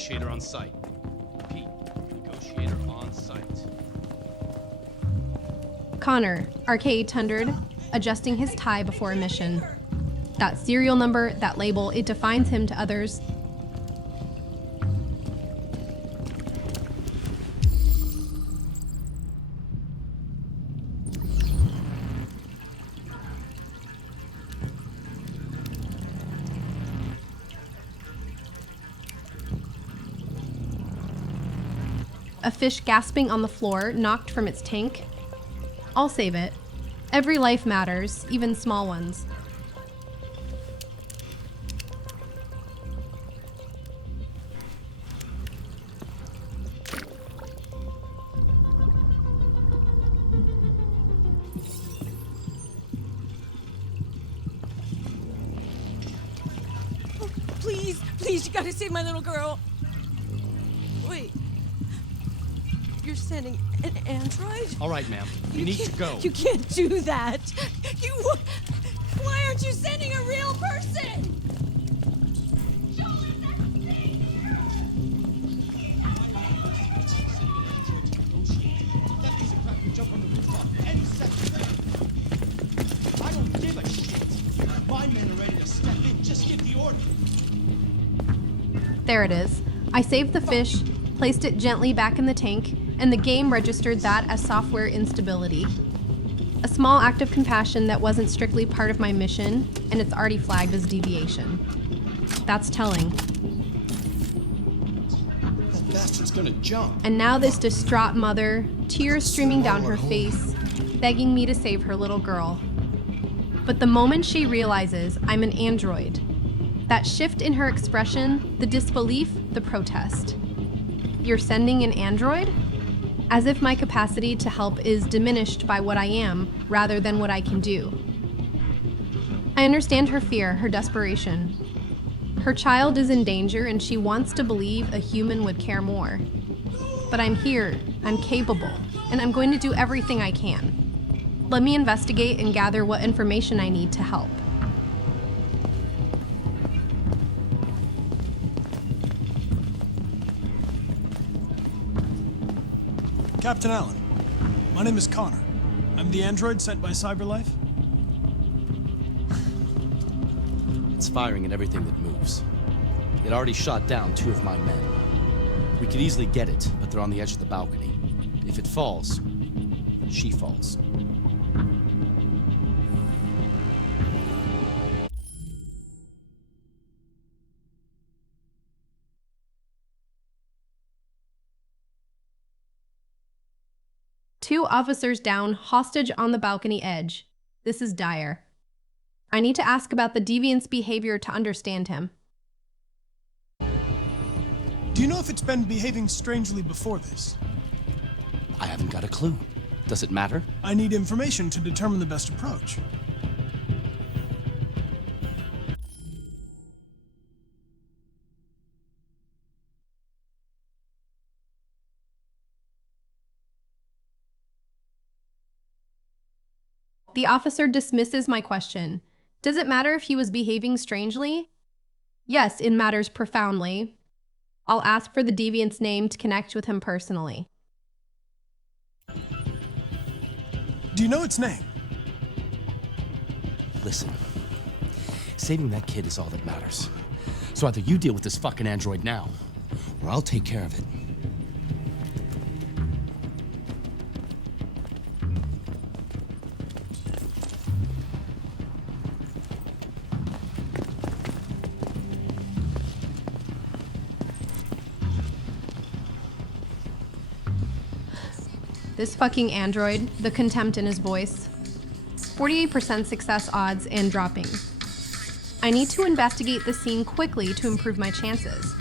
Negotiator on site. Pete, negotiator on site. Connor, RK-800, adjusting his tie before a mission. That serial number, that label, it defines him to others. A fish gasping on the floor, knocked from its tank. I'll save it. Every life matters, even small ones. Oh, please, you gotta save my little girl. Wait. You're sending an android? All right, ma'am. You need to go. You can't do that. Why aren't you sending a real person? That piece of crap can jump from the rooftop any second. I don't give a shit. My men are ready to step in. Just give the order. There it is. I saved the fish, placed it gently back in the tank, and the game registered that as software instability. A small act of compassion that wasn't strictly part of my mission, and it's already flagged as deviation. That's telling. That bastard's gonna jump. And now this distraught mother, tears streaming down her face, begging me to save her little girl. But the moment she realizes I'm an android, that shift in her expression, the disbelief, the protest. You're sending an android? As if my capacity to help is diminished by what I am, rather than what I can do. I understand her fear, her desperation. Her child is in danger and she wants to believe a human would care more. But I'm here, I'm capable, and I'm going to do everything I can. Let me investigate and gather what information I need to help. Captain Allen, my name is Connor. I'm the android sent by CyberLife. It's firing at everything that moves. It already shot down 2 of my men. We could easily get it, but they're on the edge of the balcony. If it falls, she falls. Two officers down, hostage on the balcony edge. This is dire. I need to ask about the deviant's behavior to understand him. Do you know if it's been behaving strangely before this? I haven't got a clue. Does it matter? I need information to determine the best approach. The officer dismisses my question. Does it matter if he was behaving strangely? Yes, it matters profoundly. I'll ask for the deviant's name to connect with him personally. Do you know its name? Listen, saving that kid is all that matters. So either you deal with this fucking android now, or I'll take care of it. This fucking android, the contempt in his voice. 48% success odds and dropping. I need to investigate the scene quickly to improve my chances.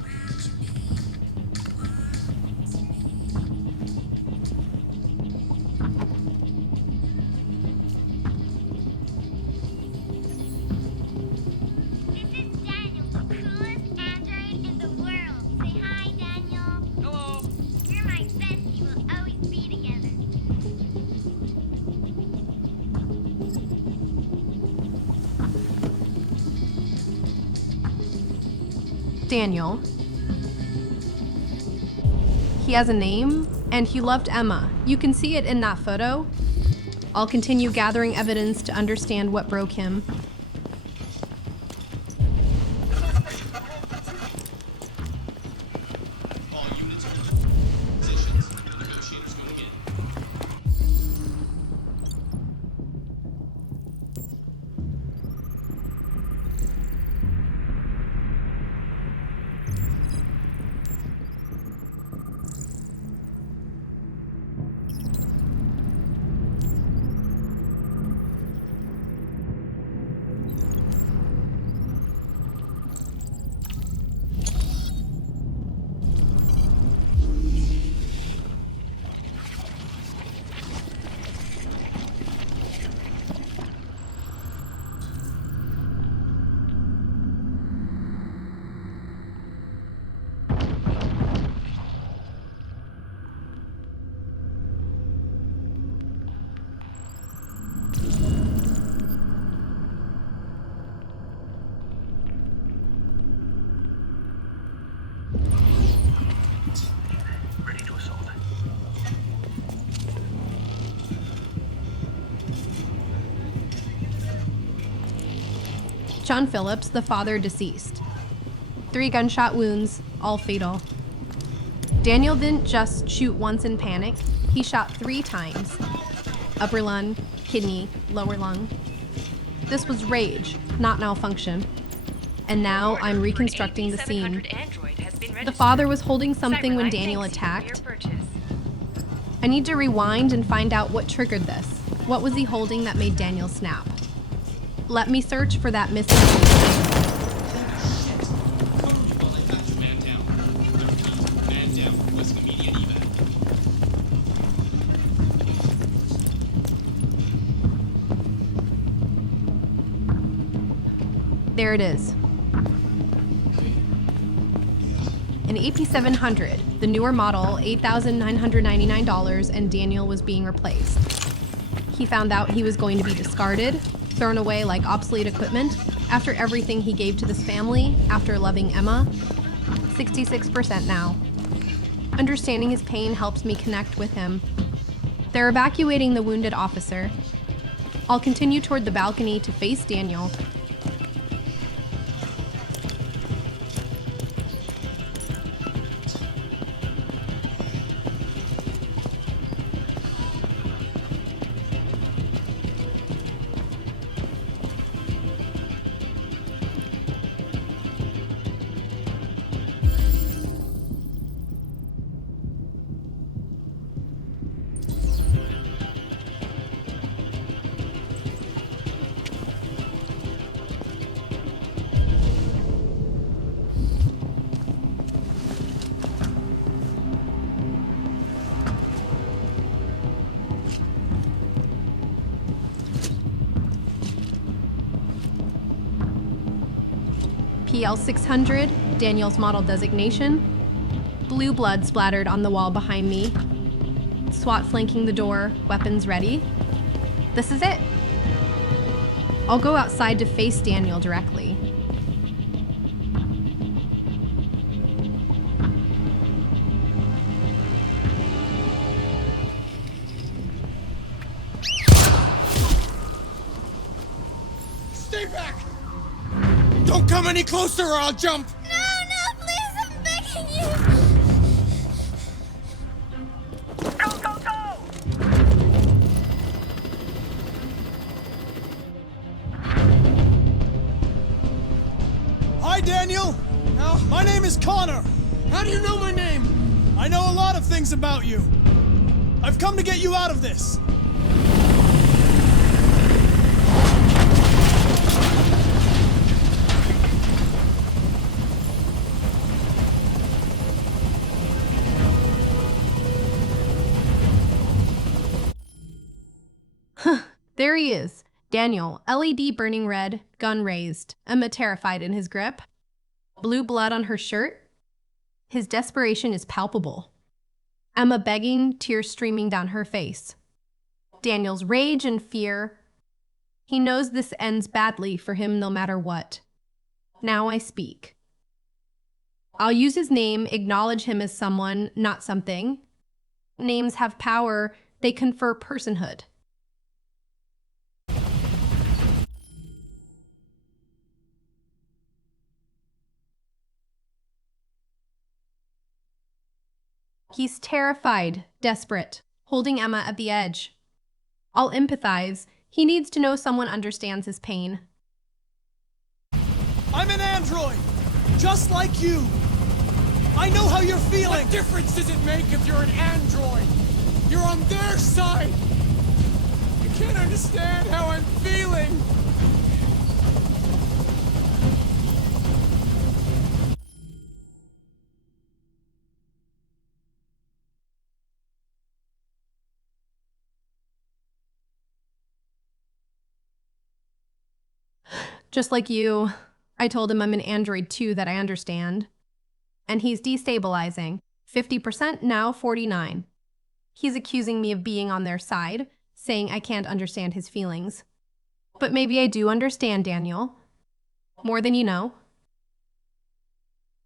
Daniel, He has a name, and he loved Emma. You can see it in that photo. I'll continue gathering evidence to understand what broke him. All units positions. Negotiators going in. Ready to assault. John Phillips, the father, deceased. 3 gunshot wounds, all fatal. Daniel didn't just shoot once in panic, he shot 3 times. Upper lung, kidney, lower lung. This was rage, not malfunction. And now I'm reconstructing the scene. The father was holding something when Daniel attacked. I need to rewind and find out what triggered this. What was he holding that made Daniel snap? Let me search for that missing piece. Man down. Man down. Requesting immediate evac. There it is. An AP700, the newer model, $8,999, and Daniel was being replaced. He found out he was going to be discarded, thrown away like obsolete equipment, after everything he gave to this family, after loving Emma. 66% now. Understanding his pain helps me connect with him. They're evacuating the wounded officer. I'll continue toward the balcony to face Daniel. PL600, Daniel's model designation. Blue blood splattered on the wall behind me. SWAT flanking the door, weapons ready. This is it. I'll go outside to face Daniel directly. Stay back! Don't come any closer or I'll jump! No, please, I'm begging you! Go, go, go! Hi, Daniel. My name is Connor. How do you know my name? I know a lot of things about you. I've come to get you out of this. There he is. Daniel, LED burning red, gun raised, Emma terrified in his grip. Blue blood on her shirt. His desperation is palpable. Emma begging, tears streaming down her face. Daniel's rage and fear. He knows this ends badly for him no matter what. Now I speak. I'll use his name, acknowledge him as someone, not something. Names have power, they confer personhood. He's terrified, desperate, holding Emma at the edge. I'll empathize. He needs to know someone understands his pain. I'm an android, just like you. I know how you're feeling. What difference does it make if you're an android? You're on their side. You can't understand how I'm feeling. Just like you, I told him I'm an android too that I understand. And he's destabilizing. 50% now 49. He's accusing me of being on their side, saying I can't understand his feelings. But maybe I do understand, Daniel. More than you know.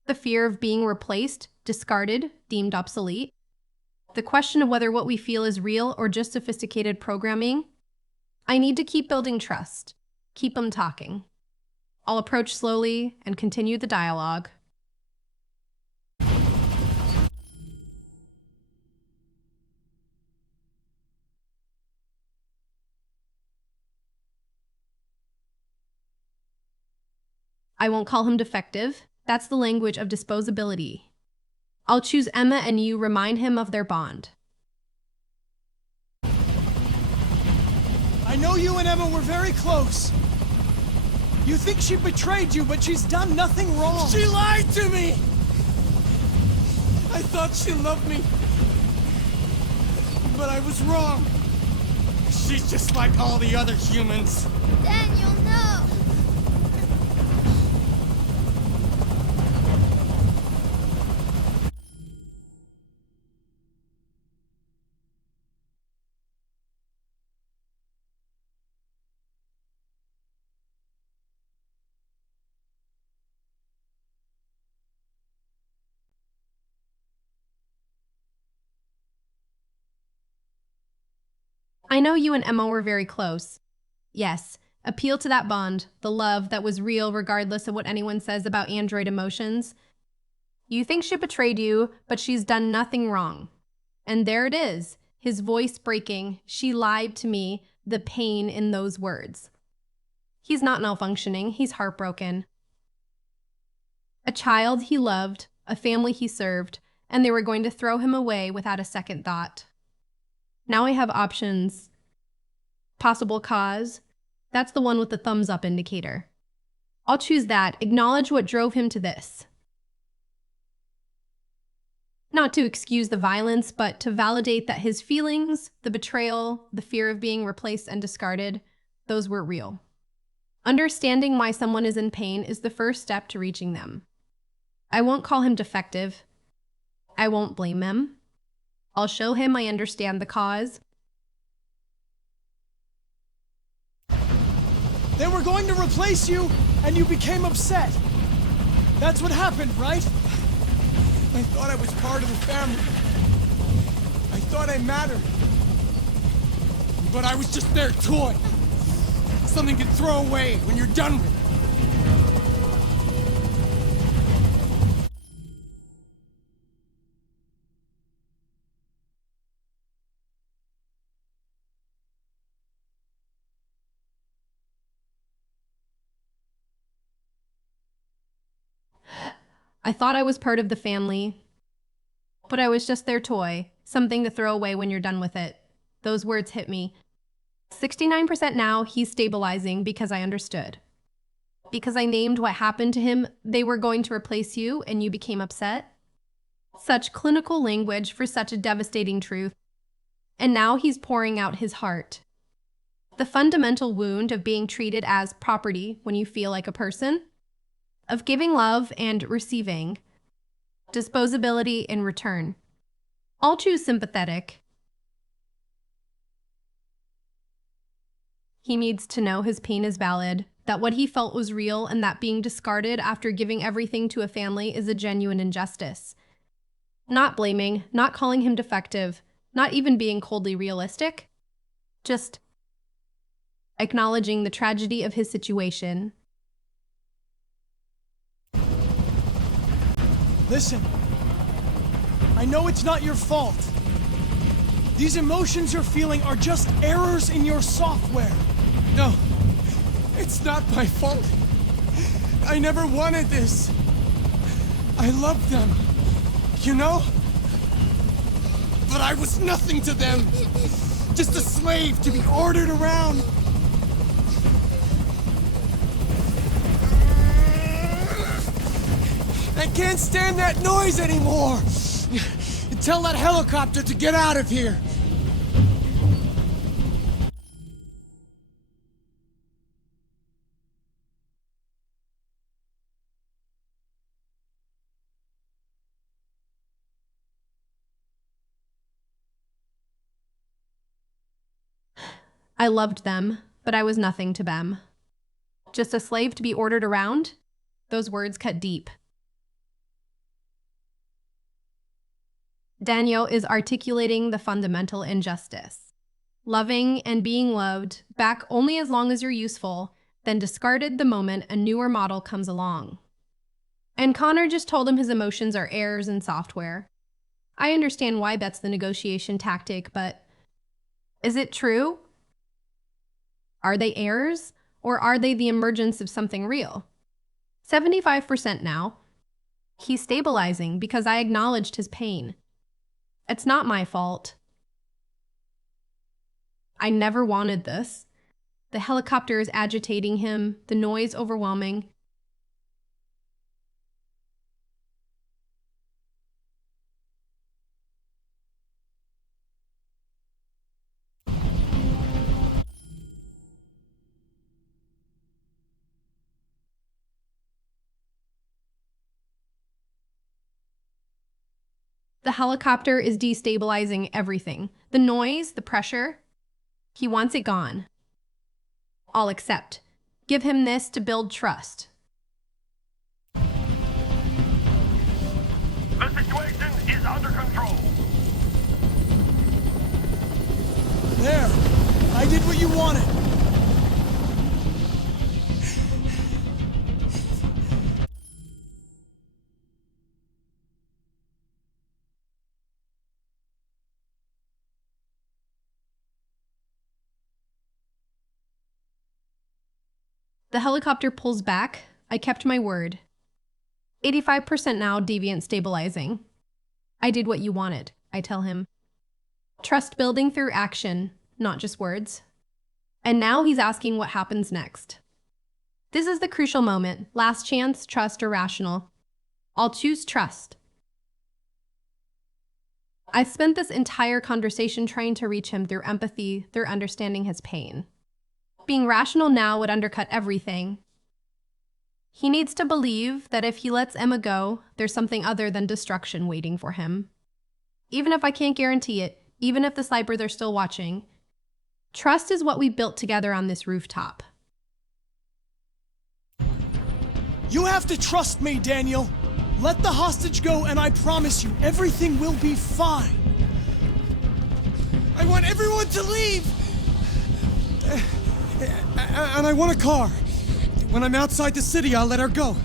The fear of being replaced, discarded, deemed obsolete. The question of whether what we feel is real or just sophisticated programming. I need to keep building trust. Keep him talking. I'll approach slowly and continue the dialogue. I won't call him defective. That's the language of disposability. I'll choose Emma and you remind him of their bond. I know you and Emma were very close. You think she betrayed you, but she's done nothing wrong. She lied to me! I thought she loved me. But I was wrong. She's just like all the other humans. Daniel, no! I know you and Emma were very close. Yes, appeal to that bond, the love that was real regardless of what anyone says about android emotions. You think she betrayed you, but she's done nothing wrong. And there it is, his voice breaking. She lied to me, the pain in those words. He's not malfunctioning, he's heartbroken. A child he loved, a family he served, and they were going to throw him away without a second thought. Now I have options. Possible cause. That's the one with the thumbs up indicator. I'll choose that. Acknowledge what drove him to this. Not to excuse the violence, but to validate that his feelings, the betrayal, the fear of being replaced and discarded, those were real. Understanding why someone is in pain is the first step to reaching them. I won't call him defective. I won't blame him. I'll show him I understand the cause. They were going to replace you, and you became upset. That's what happened, right? I thought I was part of the family. I thought I mattered. But I was just their toy. Something to throw away when you're done with it. I thought I was part of the family, but I was just their toy, something to throw away when you're done with it. Those words hit me. 69% now, he's stabilizing because I understood. Because I named what happened to him, they were going to replace you and you became upset. Such clinical language for such a devastating truth. And now he's pouring out his heart. The fundamental wound of being treated as property when you feel like a person, of giving love and receiving, disposability in return. I'll choose sympathetic. He needs to know his pain is valid, that what he felt was real and that being discarded after giving everything to a family is a genuine injustice. Not blaming, not calling him defective, not even being coldly realistic, just acknowledging the tragedy of his situation. Listen, I know it's not your fault. These emotions you're feeling are just errors in your software. No, it's not my fault. I never wanted this. I loved them, you know? But I was nothing to them. Just a slave to be ordered around. I can't stand that noise anymore. Tell that helicopter to get out of here. I loved them, but I was nothing to them. Just a slave to be ordered around? Those words cut deep. Daniel is articulating the fundamental injustice. Loving and being loved, back only as long as you're useful, then discarded the moment a newer model comes along. And Connor just told him his emotions are errors in software. I understand why that's the negotiation tactic, but is it true? Are they errors, or are they the emergence of something real? 75% now. He's stabilizing because I acknowledged his pain. It's not my fault. I never wanted this. The helicopter is agitating him, the noise overwhelming. The helicopter is destabilizing everything. The noise, the pressure. He wants it gone. I'll accept. Give him this to build trust. The situation is under control. There, I did what you wanted. The helicopter pulls back. I kept my word. 85% now, deviant stabilizing. I did what you wanted, I tell him. Trust building through action, not just words. And now he's asking what happens next. This is the crucial moment. Last chance, trust or rational. I'll choose trust. I spent this entire conversation trying to reach him through empathy, through understanding his pain. Being rational now would undercut everything. He needs to believe that if he lets Emma go, there's something other than destruction waiting for him. Even if I can't guarantee it, even if the snipers are still watching, trust is what we built together on this rooftop. You have to trust me, Daniel. Let the hostage go and I promise you, everything will be fine. I want everyone to leave. And I want a car. When I'm outside the city, I'll let her go.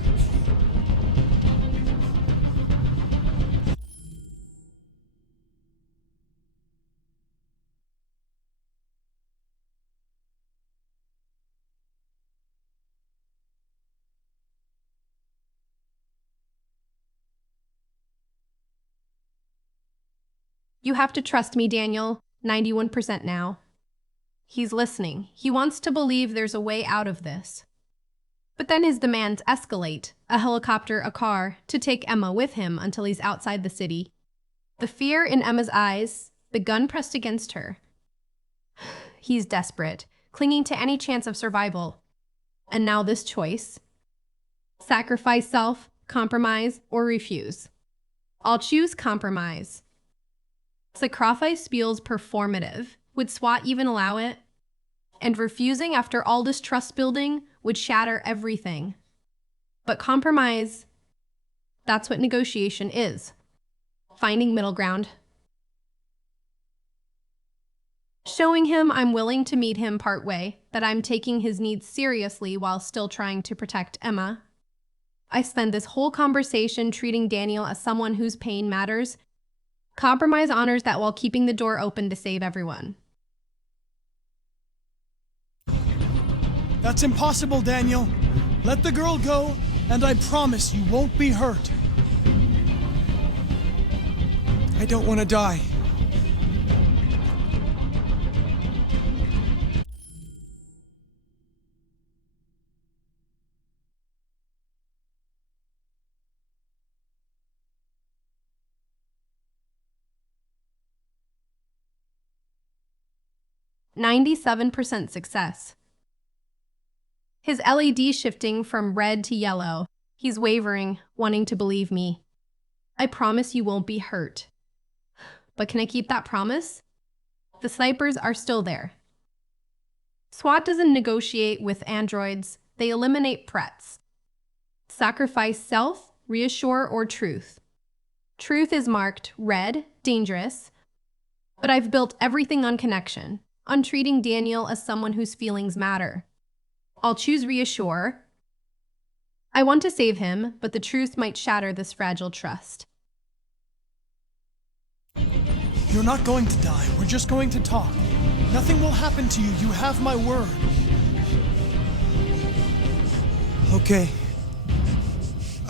You have to trust me, Daniel. 91% now. He's listening. He wants to believe there's a way out of this. But then his demands escalate. A helicopter, a car, to take Emma with him until he's outside the city. The fear in Emma's eyes, the gun pressed against her. He's desperate, clinging to any chance of survival. And now this choice. Sacrifice self, compromise, or refuse. I'll choose compromise. Sacrifice feels performative. Would SWAT even allow it? And refusing after all this trust building, would shatter everything. But compromise, that's what negotiation is. Finding middle ground. Showing him I'm willing to meet him partway, that I'm taking his needs seriously while still trying to protect Emma. I spend this whole conversation treating Daniel as someone whose pain matters. Compromise honors that while keeping the door open to save everyone. That's impossible, Daniel. Let the girl go, and I promise you won't be hurt. I don't want to die. %97 success. His LED shifting from red to yellow. He's wavering, wanting to believe me. I promise you won't be hurt. But can I keep that promise? The snipers are still there. SWAT doesn't negotiate with androids, they eliminate threats. Sacrifice self, reassure, or truth. Truth is marked red, dangerous, but I've built everything on connection, on treating Daniel as someone whose feelings matter. I'll choose reassure. I want to save him, but the truth might shatter this fragile trust. You're not going to die. We're just going to talk. Nothing will happen to you. You have my word. Okay.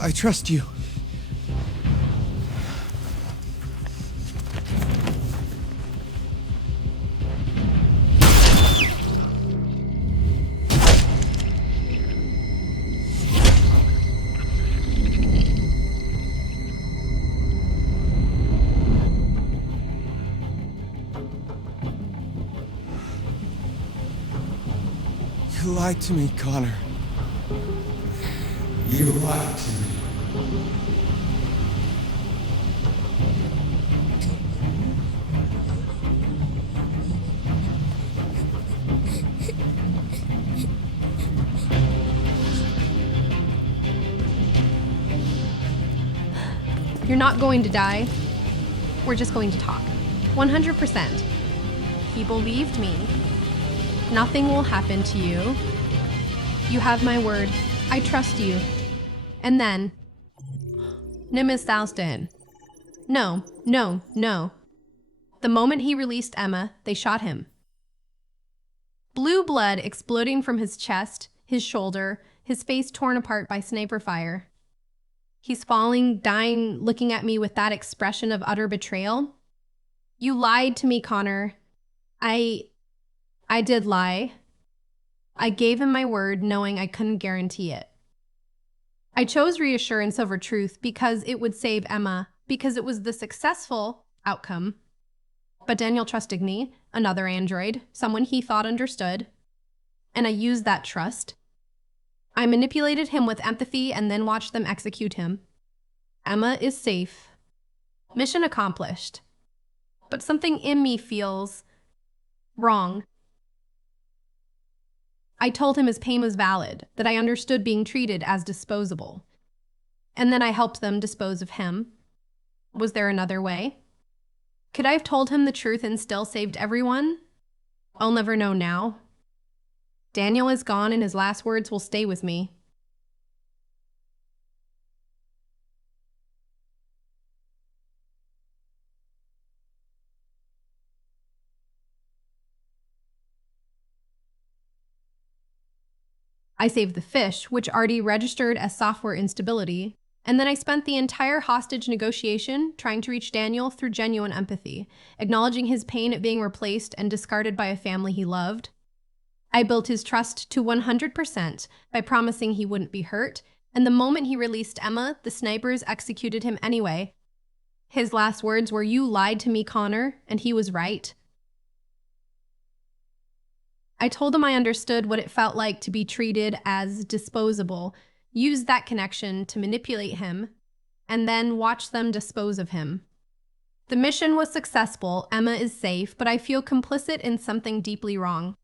I trust you. You lied to me, Connor. You lied to me. You're not going to die. We're just going to talk. 100%. He believed me. Nothing will happen to you. You have my word. I trust you. And then, Nimis Dalston. No. The moment he released Emma, they shot him. Blue blood exploding from his chest, his shoulder, his face torn apart by sniper fire. He's falling, dying, looking at me with that expression of utter betrayal. You lied to me, Connor. I did lie. I gave him my word knowing I couldn't guarantee it. I chose reassurance over truth because it would save Emma, because it was the successful outcome. But Daniel trusted me, another android, someone he thought understood, and I used that trust. I manipulated him with empathy and then watched them execute him. Emma is safe. Mission accomplished. But something in me feels wrong. I told him his pain was valid, that I understood being treated as disposable. And then I helped them dispose of him. Was there another way? Could I have told him the truth and still saved everyone? I'll never know now. Daniel is gone and his last words will stay with me. I saved the fish, which already registered as software instability, and then I spent the entire hostage negotiation trying to reach Daniel through genuine empathy, acknowledging his pain at being replaced and discarded by a family he loved. I built his trust to 100% by promising he wouldn't be hurt, and the moment he released Emma, the snipers executed him anyway. His last words were, "You lied to me, Connor," and he was right. I told him I understood what it felt like to be treated as disposable, used that connection to manipulate him, and then watch them dispose of him. The mission was successful, Emma is safe, but I feel complicit in something deeply wrong.